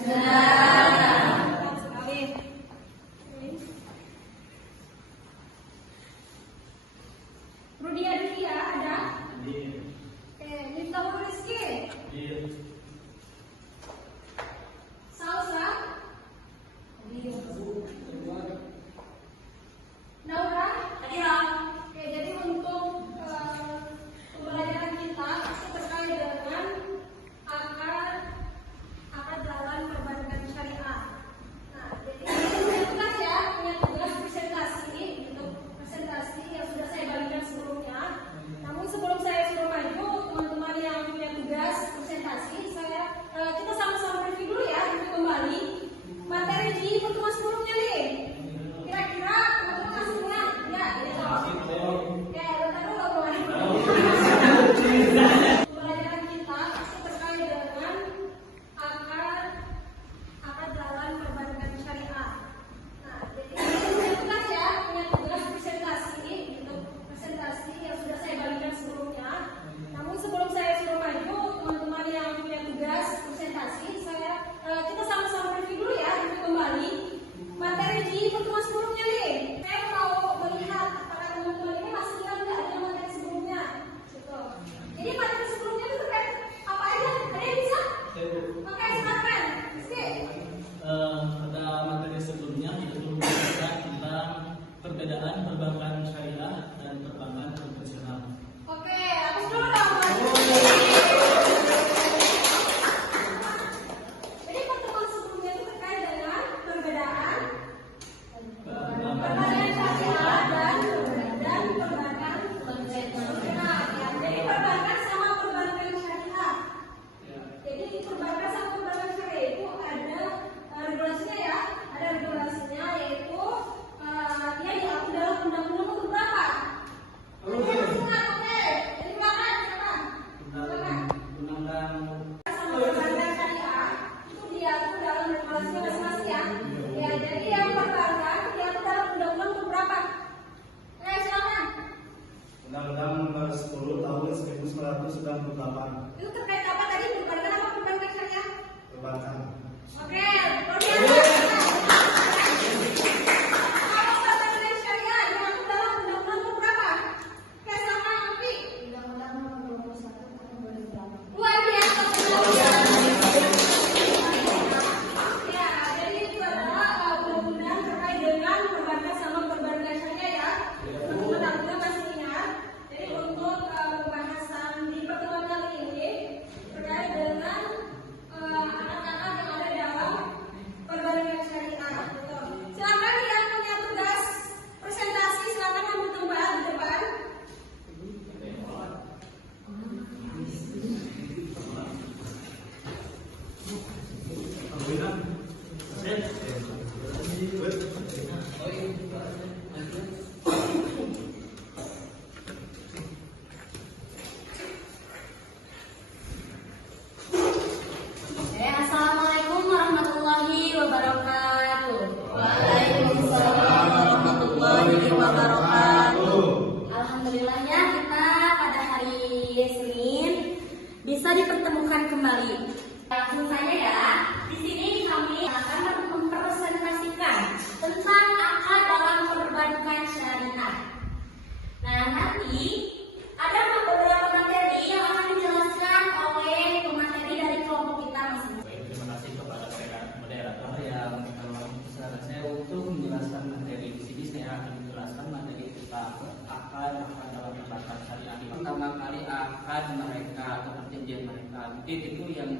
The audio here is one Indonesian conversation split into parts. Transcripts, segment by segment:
Benar sekali. Rudia Dunia ada? Nita Rizky? Salsa? Naura? Iya. Oke, jadi untuk pembelajaran kita terkait dengan akad jalan perbankan syariah. Nah, jadi punya tugas ya, punya tugas presentasi untuk presentasi yang sudah saya bagikan sebelumnya. Namun sebelum saya suruh maju, teman-teman yang punya tugas presentasi, kita sama-sama review dulu ya, review kembali materi di pertemuan sebelumnya nih. Kira-kira teman-teman masih ingat? Ya, gitu. Oke, bentar dulu pembelajaran kita terkait dengan akad jalan perbankan syariah. Nah, jadi punya tugas ya, punya tugas presentasi untuk presentasi yang sudah saya bagikan sebelumnya. Namun sebelum saya suruh maju, teman-teman yang punya tugas presentasi, kita sama-sama review dulu ya, review kembali materi di pertemuan sebelumnya nih. Saya mau melihat apakah teman-teman ini masih ingat nggak dengan materi sebelumnya. Gitu. Jadi materi sebelumnya itu terkait apa aja? Ada yang bisa? Oke, silakan. Rizky. Pada materi sebelumnya itu berbicara tentang perbedaan perbankan syariah dan perbankan konvensional. Oke, habis dulu dong. Jadi pertemuan sebelumnya itu terkait dengan perbedaan perbankan syariah dan perbankan konvensional. Ya, jadi perbankan sama perbankan syariah. Jadi perbankan sama perbankan syariah itu ada regulasinya ya, ada regulasinya yaitu dia diatur dalam undang-undang nomor berapa? Oke, jadi silakan. Undang-undang Sama perbankan syariah itu diatur dalam regulasinya masing-masing ya. Ya, jadi yang perbankan diatur dalam undang-undang nomor berapa? Silakan. Undang-Undang Nomor 10 Tahun 1998 Itu terkait apa tadi? Perbankan apa perbankan syariah? Perbankan. Oke, perbankan. Kalau perbankan syariah diatur dalam undang-undang nomor berapa? Oke, silakan Novi. Undang-undang nomor 21 tahun 2008. Luar biasa. Ya, jadi itu adalah undang-undang terkait dengan perbankan sama perbankan syariah ya. Teman-teman harusnya masih ingat. Jadi untuk pembahasan di pertemuan kali ini terkait dengan anak-anak yang ada dalam perbankan syariah. Silakan yang punya tugas presentasi, silakan ambil tempat di depan. Assalamualaikum warahmatullahi wabarakatuh. Waalaikumsalam warahmatullahi wabarakatuh. Alhamdulillahnya kita pada hari Senin bisa dipertemukan kembali. Langsung saja ya. Di sini kami akan mempresentasikan tentang akad dalam perbankan syariah. Nah, nanti ada beberapa materi yang akan dijelaskan oleh pemateri dari kelompok kita masing-masing. Baik, terima kasih kepada moderator yang besar saya untuk menjelaskan materi di sini. Saya akan menjelaskan materi kita akad dalam perbankan syariah. Pertama kali akad mereka atau perjanjian mereka. Mungkin itu yang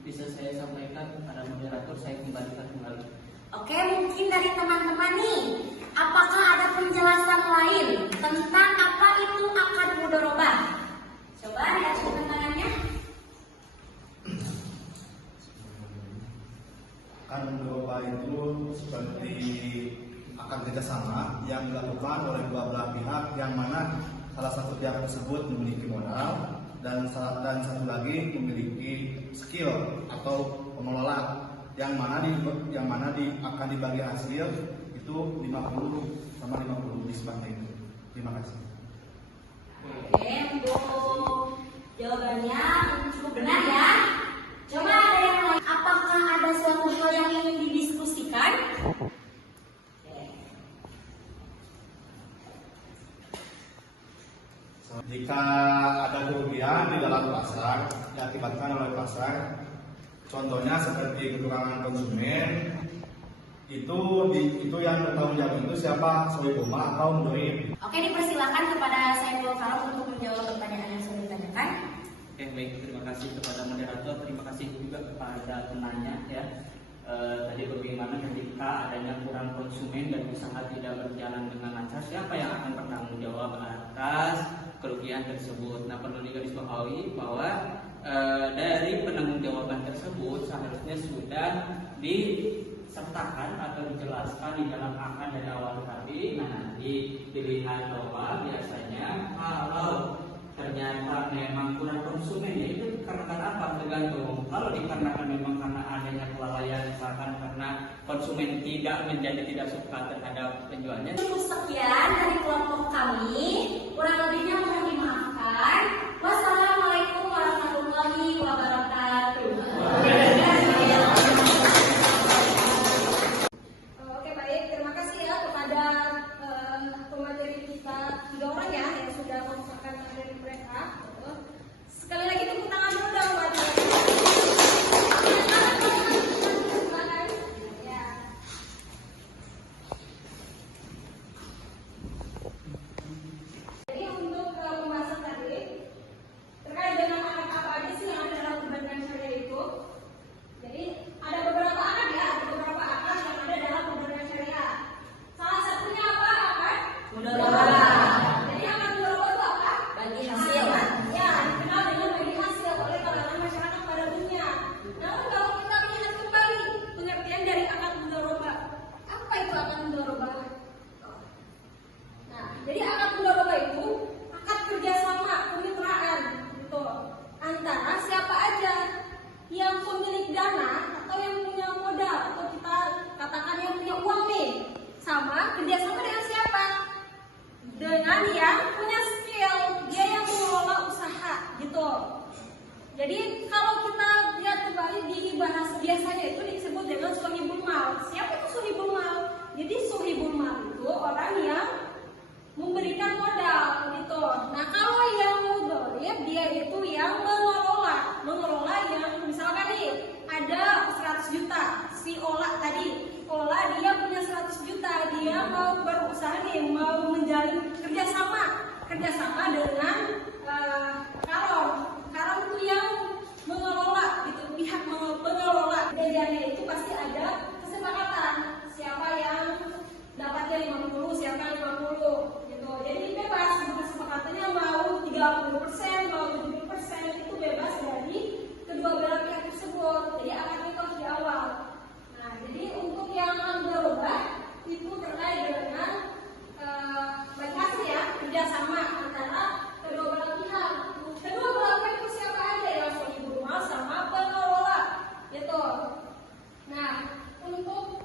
bisa saya sampaikan kepada moderator. Saya kembalikan kembali. Oke, mungkin dari teman-teman nih, apakah ada penjelasan lain tentang apa itu akad mudharabah? Coba diacungkan tangannya. Akad mudharabah itu seperti akad kerjasama yang dilakukan oleh dua belah pihak, yang mana salah satu pihak tersebut memiliki modal dan satu lagi memiliki skill atau pengelola, yang mana akan dibagi hasil itu 50 sama 50 di seperti itu. Terima kasih. Oke, untuk jawabannya cukup benar ya. Coba ada yang lain. Apakah ada suatu Jika ada kerugian di dalam pasar diakibatkan oleh pasar, contohnya seperti kekurangan konsumen, itu yang bertanggung jawab itu siapa? Sohibul mal atau mudorib? Oke, dipersilakan kepada Saiful Karom untuk menjawab pertanyaan yang sudah ditanyakan. Oke, baik, terima kasih kepada moderator, terima kasih juga kepada penanya ya. Tadi bagaimana ketika adanya kurang konsumen dan usaha tidak berjalan dengan lancar, siapa yang akan bertanggung jawab atas kerugian tersebut? Nah, perlu digarisbawahi bahwa dari penanggung-jawaban tersebut seharusnya sudah disertakan atau dijelaskan di dalam akad dari awal tadi. Nah, nanti dilihat bahwa biasanya kalau ternyata memang kurang konsumen, ya itu dikarenakan apa? Tergantung. Kalau dikarenakan memang karena adanya kelalaian, misalkan karena konsumen tidak suka terhadap penjualnya. Sekian dari kelompok kami, kurang lebihnya mohon dimaafkan. Wassalamualaikum warahmatullahi wabarakatuh. Oke, baik, terima kasih ya kepada pemateri kita 3 orang ya yang sudah merupakan materi mereka. Sekali lagi tepuk tangan dulu dong buat mereka. Ya. Jadi untuk pembahasan tadi terkait dengan akad apa aja sih yang ada dalam perbankan syariah itu. Jadi ada beberapa akad ya, ada beberapa akad yang ada dalam perbankan syariah. Salah satunya apa akad? Mudharabah. Jadi akad mudharabah itu apa? Bagi hasil. Ya, dikenal dengan bagi hasil oleh kalangan masyarakat pada dunia. Namun kalau kita lihat kembali pengertian dari akad mudharabah, apa itu akad mudharabah? Nah, jadi akad mudharabah itu akad kerjasama kemitraan gitu antara siapa aja yang pemilik dana atau yang punya modal atau kita katakan yang punya uang nih, sama kerjasama dengan siapa? Dengan yang punya skill, dia yang mengelola usaha gitu. Jadi kalau kita lihat kembali di bahasa biasanya itu disebut dengan sohibul mal. Siapa itu sohibul mal? Jadi sohibul mal itu orang yang memberikan modal gitu. Nah, kalau yang mudharib dia itu yang mengelola yang misalkan nih ada 100 juta si Ola tadi. Ola dia punya 100 juta, dia mau berusaha nih, mau menjalin kerjasama dengan Karom itu yang mengelola gitu, pihak mengelola. Bedanya itu pasti ada kesepakatan siapa yang dapatnya 50, siapa yang 50 gitu. Jadi bebas kesepakatannya mau 30%, mau 70% itu bebas dari kedua belah pihak tersebut. Jadi akad itu harus di awal. Nah, jadi untuk yang mudharabah itu terkait dengan bagi ya kerjasama antara kedua belah pihak. Kedua belah pihak itu siapa aja ya, sohibul mal sama pengelola gitu. Nah, untuk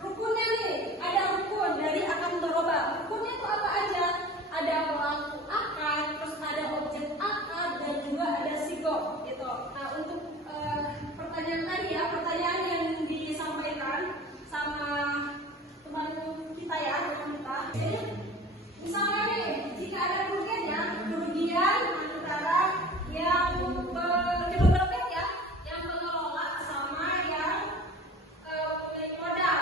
rukunnya nih, ada rukun dari akad mudharabah. Rukunnya itu apa aja? Ada pelaku akad, terus ada objek akad, dan juga ada sigo gitu. Nah, untuk pertanyaan tadi ya, pertanyaan yang disampaikan sama teman kita ya, teman kita. Jadi, misalnya nih, jika ada kerugian antara yang kedua belah pihak ya, yang pengelola sama yang pemilik modal.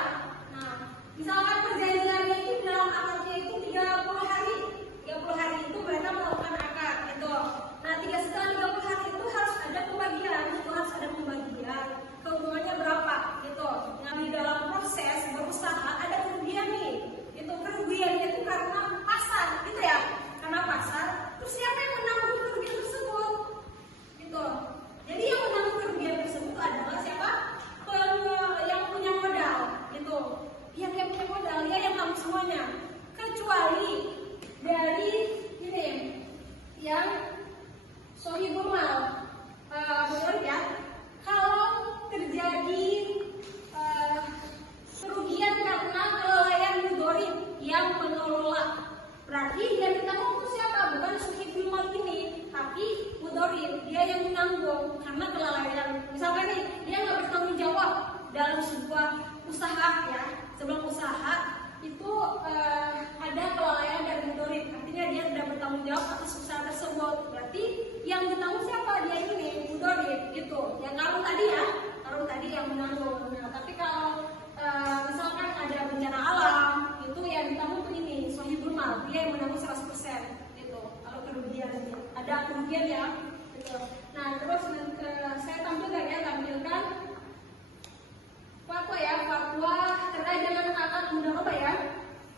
Nah, misalkan perjanjiannya itu dalam akadnya itu 30 hari. 30 hari itu mereka melakukan akad gitu. Nah, setelah 30 hari itu harus ada pembagian, keuntungannya berapa gitu. Nah, di dalam proses berusaha ada kerugian nih. Itu kerugiannya itu karena pasar gitu ya. Karena pasar, terus siapa yang menanggung kerugian tersebut? Gitu. Jadi yang menanggung kerugian tersebut adalah siapa? Yang punya modal gitu. Yang punya modal, dia yang tahu semuanya. Kecuali dari ini yang sohibul mal. Betul ya? Kalau terjadi kerugian karena kelalaian mudharib yang mengelola, berarti yang ditanggung siapa? Bukan sohibul mal ini, tapi mudharib, dia yang menanggung karena kelalaian. Misalkan nih, dia nggak bertanggung jawab dalam sebuah usaha ya, sebelum usaha itu ada kelalaian dari mudharib, artinya dia menanggung. Nah, tapi kalau misalkan ada bencana alam, itu yang ditanggung tuh ini sohibul mal, dia yang menanggung 100%. Gitu. Kalau kerugian ada kerugian ya. Gitu. Nah, terus saya tampilkan fatwa ya, fatwa terkait dengan akad mudharabah ya.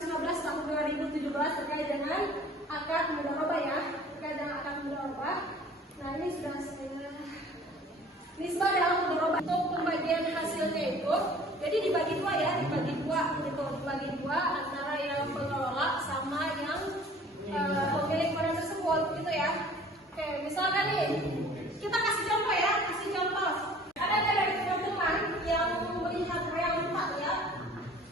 15 tahun 2017 terkait dengan akad mudharabah ya, terkait dengan akad mudharabah. Nah, ini sudah saya nisbah dalam mudharabah. Untuk pembagian hasilnya itu, jadi dibagi dua ya, dibagi dua antara yang pengelola sama yang pemilik modal tersebut gitu ya. Oke, misalkan nih, kita kasih contoh ya, Ada dari teman-teman yang melihat realita ya,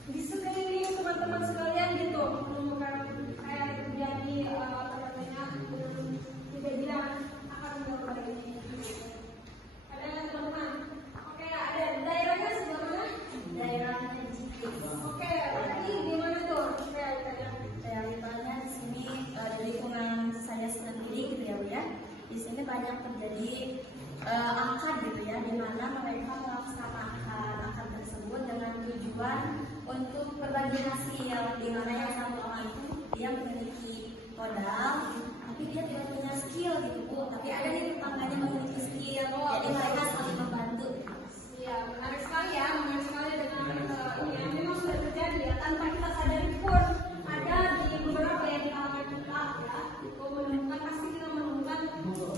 di sekeliling teman-teman sekalian gitu, menemukan kayak terjadi kejadian akan mendapatkan ini. Ada nggak teman-teman? Oke, ada daerahnya sebelah mana? Daerahnya di Oke, berarti gimana tuh realitanya? realitanya di sini dari lingkungan saya sendiri gitu ya Bu ya. Di sini banyak terjadi akad gitu ya, di mana mereka melaksanakan akad tersebut dengan tujuan untuk berbagi hasil, di mana yang satu orang itu dia memiliki modal, tapi dia tidak punya skill gitu Bu. Tapi ada di tetangganya memiliki skill, jadi mereka saling membantu. Ya, menarik sekali ya, menarik sekali dengan ini yang memang sudah terjadi ya, tanpa kita sadari pun ada di beberapa yang di kalangan kita ya, itu menemukan, pasti kita menemukan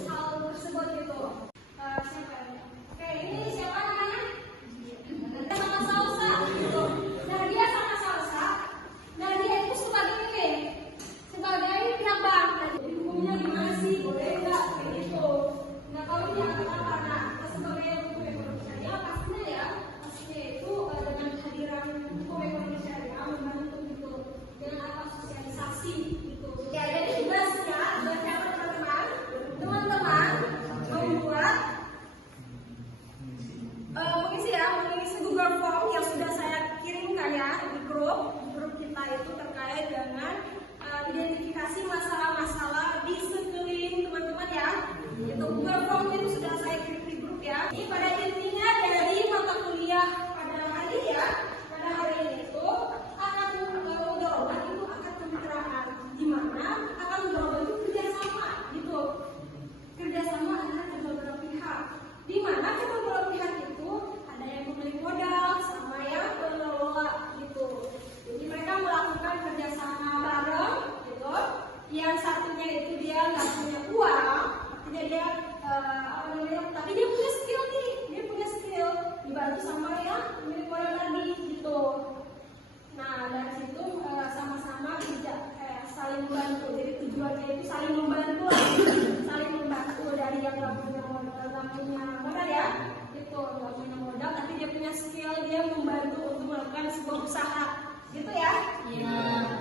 hal tersebut gitu. Siapa ya? Oke, ini siapa namanya? Sama Salsa gitu. Nah, dia sama Salsa. Nah, dia itu sebagai ini, sebagai pihak bank. Jadi hukumnya gimana sih? Boleh nggak? Kayak gitu. Nah, kalau ini apa? Nah, kita sebagai hukum ekonomi syariah pastinya ya, pastinya itu dengan kehadiran hukum ekonomi syariah membantu gitu dengan apa sosialisasi gitu. Ya, jadi tugasnya buat siapa teman-teman membuat mengisi Google Form yang sudah saya kirimkan ya di grup kita itu terkait dengan identifikasi masalah-masalah di sekeliling teman-teman ya. Itu Google Form itu sudah saya kirim di grup ya. Ini pada intinya dari mata kuliah pada hari ini itu akan mudharabah itu akan kemitraan, di mana akan mudharabah itu kerjasama gitu. Kerjasama antara kedua belah pihak, di mana kedua belah pihak itu ada yang pemilik modal sama yang pengelola gitu. Jadi mereka melakukan kerjasama bareng gitu. Yang satunya itu dia nggak punya uang, artinya dia tapi dia punya skill nih, dibantu sama yang pemilik modal tadi gitu. Nah, dari situ sama-sama saling membantu. Jadi tujuannya itu saling membantu dari yang nggak punya modal ya, itu nggak punya modal tapi dia punya skill, dia membantu untuk melakukan sebuah usaha, gitu ya. Iya.